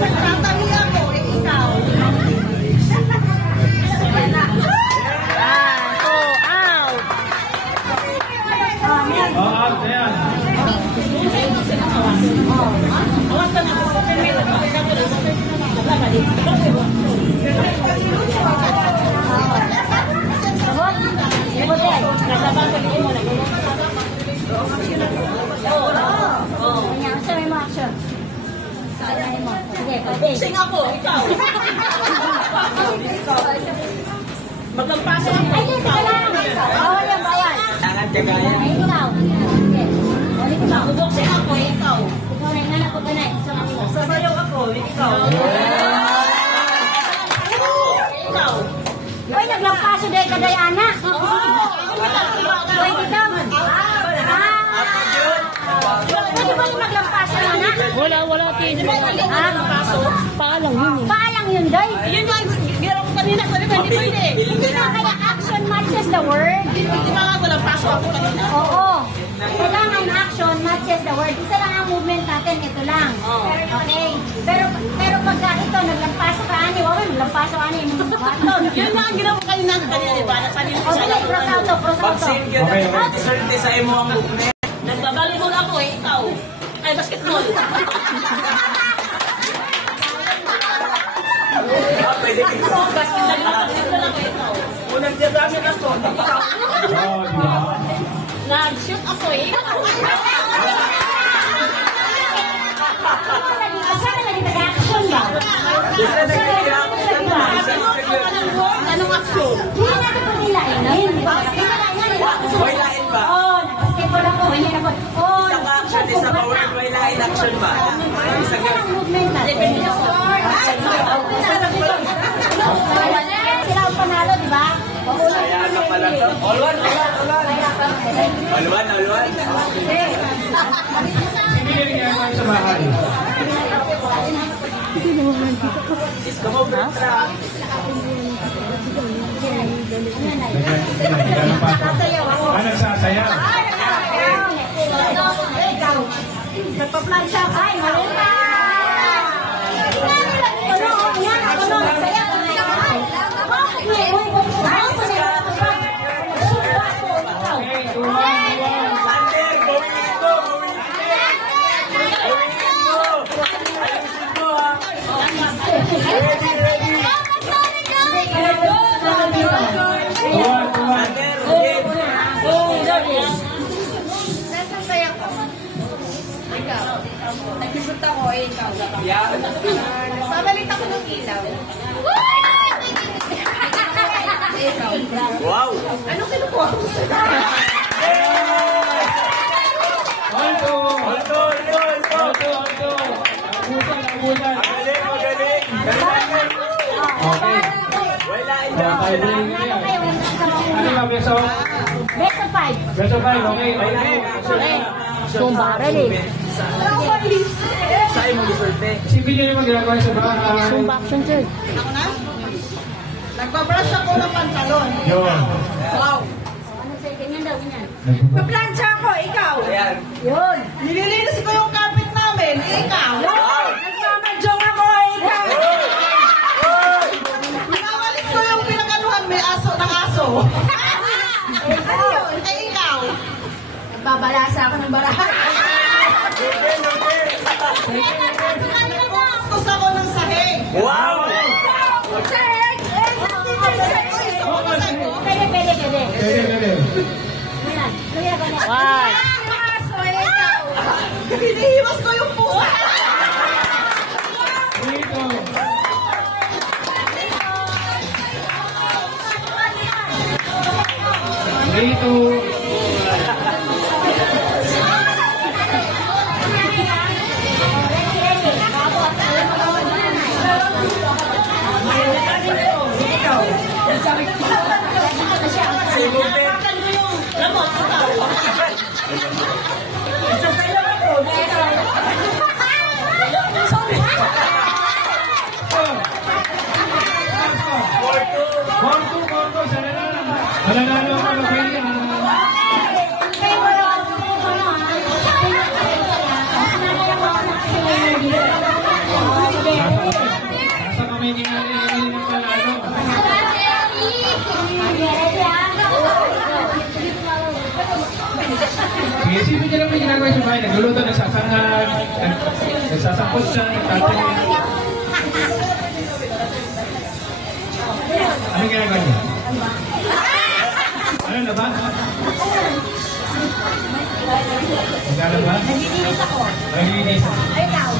Tatami ako, ikaw. Out, yan. Sing ako, ikaw. Maglampasan ako. Ay, ikaw lang. Bawal yan, bawal. Tangan tiyaga yan. Ay, ikaw. Magbuksin ako, ikaw. Ikaw na, nga na po ka na. Sasayaw ako, ikaw. Ikaw. Uy, naglampaso dahil kaday anak. Uy, ikaw. Pwede ba yung maglampaso anak? Wala, tino. Paalang yun eh. Paalang yun, day. Yun nga, ginagawa ko kanina. Sabi ko, hindi pwede. Hindi na kaya action matches the word. Hindi ba nga walang paso ako kanina? Oo. Kailangan action matches the word. Isa lang ang movement natin, ito lang. Okay? Pero pagka ito, naglampaso ka, ani, wala, naglampaso, ani, baton. Yun nga ang ginawa ko kanina, di ba? Nasanin ko O, siya. sige, cross out to, cross out to. Pag-save yun, swerte sa imo ang movement. Nagbabalibol ako eh, ikaw. Ay, basketball. Pwede kita. Basketball ako, ikaw. Unang diyagamit ako. Nag-shoot ako eh, ikaw. Saan na naging action ba? Isa na kaya. Anong action? Hindi natin pa nilain. May lain ba? Oo, nag-basketball ako. Ganyan ako. Oo, Isang action, isa pa word, may lain action ba? Isang ang movement natin. Sila ang panalo, di ba? kaya ka pala to. All one. Hindi ginagawa sa bahay. Isko mo, Bertra. Nagsasayaw. Nagpa-plancha. Ay, mali ka! Sander, gawin mo. Ayusin mo, ha. Sander, Nagkisot ako eh, ikaw. yan. Pabalit ako ng ilaw. Wow. Anong kinukuha ko sa'yo? Alto! Alto. Abutan. Magaling. Okay. Wala Tayo din yan. Ano lang, beso? Best of 5. Beso 5, okay. Sumba, ready? Sa imong gisulti. Si Billy yung magagawa sa bahay. Sumba action, sir. Ako na? Nagbabrush ako ng pantalon. Yun. Wow. Ano sa'yo? Ganyan daw, ganyan. Paplansya ako, ikaw. Ayan. Yun. Nililinis ko yung carpet namin, ikaw. Wow. Nagmamadyong ako, ikaw. Pinawalis ko yung pinaganuhan, may aso ng aso. Ano yun? Ay, ikaw. Nagbabalasa ako ng barahan. Kuskus ako ng sahig. Wow. Sahig! Pwede. Pwede. Ganyan. Ganyan, ganyan. Wow. Hinihiwas ko yung pusa. Dito. Dito. Ready, ready. ginagawa sa bahay? Nagluluto, nagsasangag, nagsasangkot siya, nagtatanim. Ano ginagawa niya? Ano na ba? Magkano ba? Naglilinis ako. Naglilinis. Ay, ikaw.